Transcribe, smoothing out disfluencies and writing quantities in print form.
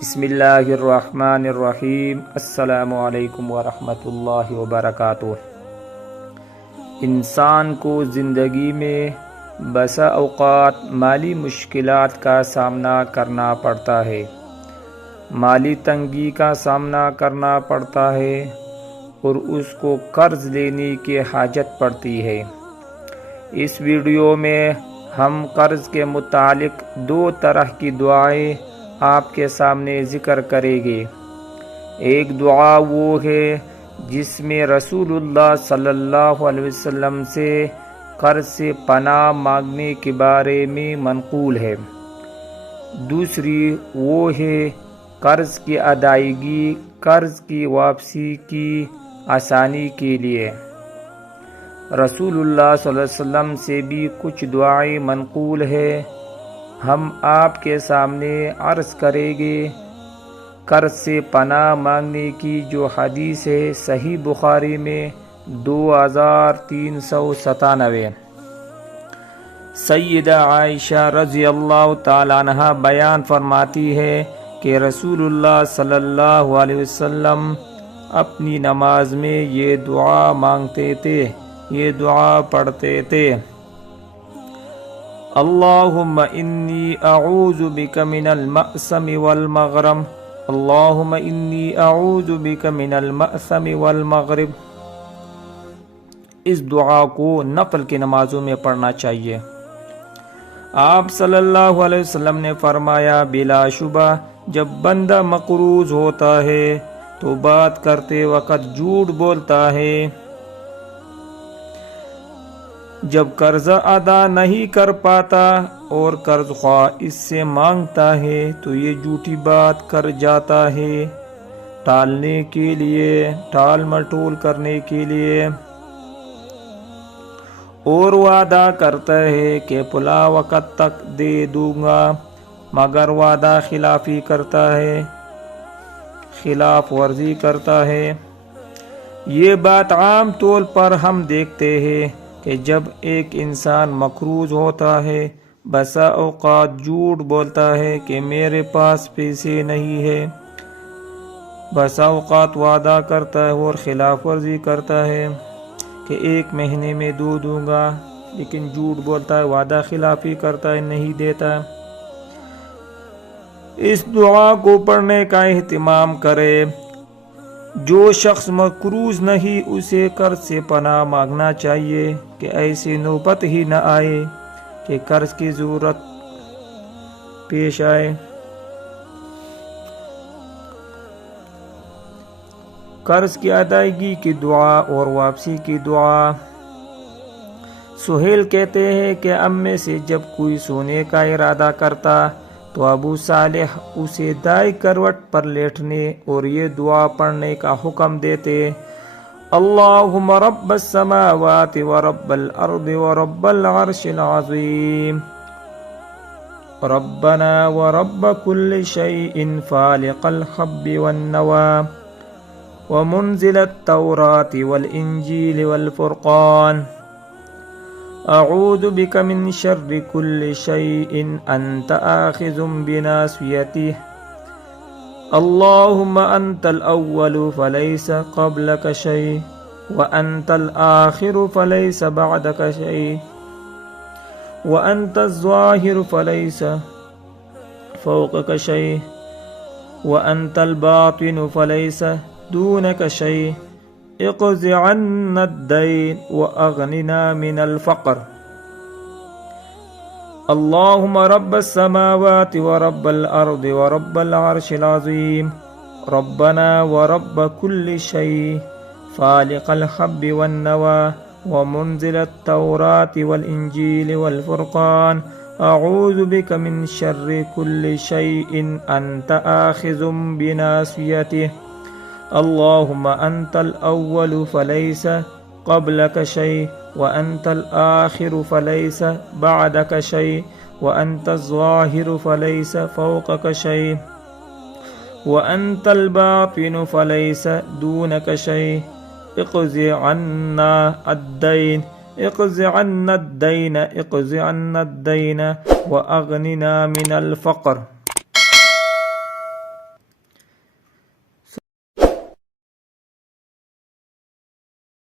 بسم اللہ الرحمن الرحیم۔ السلام علیکم ورحمۃ اللہ وبرکاتہ۔ انسان کو زندگی میں بسا اوقات مالی مشکلات کا سامنا کرنا پڑتا ہے، مالی تنگی کا سامنا کرنا پڑتا ہے اور اس کو قرض لینے کی حاجت پڑتی ہے۔ اس ویڈیو میں ہم قرض کے متعلق دو طرح کی دعائیں آپ کے سامنے ذکر کریں گے۔ ایک دعا وہ ہے جس میں رسول اللہ صلی اللہ علیہ وسلم سے قرض سے پناہ مانگنے کے بارے میں منقول ہے۔ دوسری وہ ہے قرض کی ادائیگی، قرض کی واپسی کی آسانی کے لیے۔ رسول اللہ صلی اللہ علیہ وسلم سے بھی کچھ دعائیں منقول ہے، ہم آپ کے سامنے عرض کریں گے۔ قرض سے پناہ مانگنے کی جو حدیث ہے صحیح بخاری میں 2397۔ سیدہ عائشہ رضی اللہ تعالیٰ عنہا بیان فرماتی ہے کہ رسول اللہ صلی اللہ علیہ وسلم اپنی نماز میں یہ دعا مانگتے تھے، یہ دعا پڑھتے تھے: اللہم انی اعوذ بک من المأثم والمغرم، اللہم انی اعوذ بک من المأثم والمغرب۔ اس دعا کو نفل کی نمازوں میں پڑھنا چاہیے۔ آپ صلی اللہ علیہ وسلم نے فرمایا، بلا شبہ جب بندہ مقروض ہوتا ہے تو بات کرتے وقت جھوٹ بولتا ہے، جب قرضہ ادا نہیں کر پاتا اور قرض خواہ اس سے مانگتا ہے تو یہ جھوٹی بات کر جاتا ہے، ٹالنے کے لیے، ٹال مٹول کرنے کے لیے، اور وعدہ کرتا ہے کہ فلاں وقت تک دے دوں گا، مگر وعدہ خلافی کرتا ہے، خلاف ورزی کرتا ہے۔ یہ بات عام طور پر ہم دیکھتے ہیں کہ جب ایک انسان مقروض ہوتا ہے بسا اوقات جھوٹ بولتا ہے کہ میرے پاس پیسے نہیں ہے، بسا اوقات وعدہ کرتا ہے اور خلاف ورزی کرتا ہے کہ 1 مہینے میں دوں گا، لیکن جھوٹ بولتا ہے، وعدہ خلافی کرتا ہے، نہیں دیتا۔ اس دعا کو پڑھنے کا اہتمام کرے۔ جو شخص مقروض نہیں اسے قرض سے پناہ مانگنا چاہیے کہ ایسی نوبت ہی نہ آئے کہ قرض کی ضرورت پیش آئے۔ قرض کی ادائیگی کی دعا اور واپسی کی دعا۔ سہیل کہتے ہیں کہ میں سے جب کوئی سونے کا ارادہ کرتا تو ابو صالح اسے دائیں کروٹ پر لیٹنے اور یہ دعا پڑھنے کا حکم دیتے: اللہم رب السماوات ورب الارض ورب العرش العظیم، ربنا ورب كل شيء فالق الحب والنوى ومنزل التوراة والإنجيل والفرقان، اعوذ بک من شر كل شيء انت آخذ بناصيته، اللهم انت الاول فليس قبلك شيء وانت الاخر فليس بعدك شيء وانت الظاهر فليس فوقك شيء وانت الباطن فليس دونك شيء، اقض عنا الدين واغننا من الفقر، اللهم رب السماوات ورب الارض ورب العرش العظيم، ربنا ورب كل شيء فالق الحب والنوى ومنزل التوراة والإنجيل والفرقان، أعوذ بك من شر كل شيء أنت آخذ بناصيته، اللهم أنت الأول فليس قبلك شيء وأنت الآخر فليس بعدك شيء وأنت الظاهر فليس فوقك شيء وأنت الباطن فليس دونك شيء، اقض عنا الدين، اقض عنا الدين، اقض عنا الدين وأغننا من الفقر۔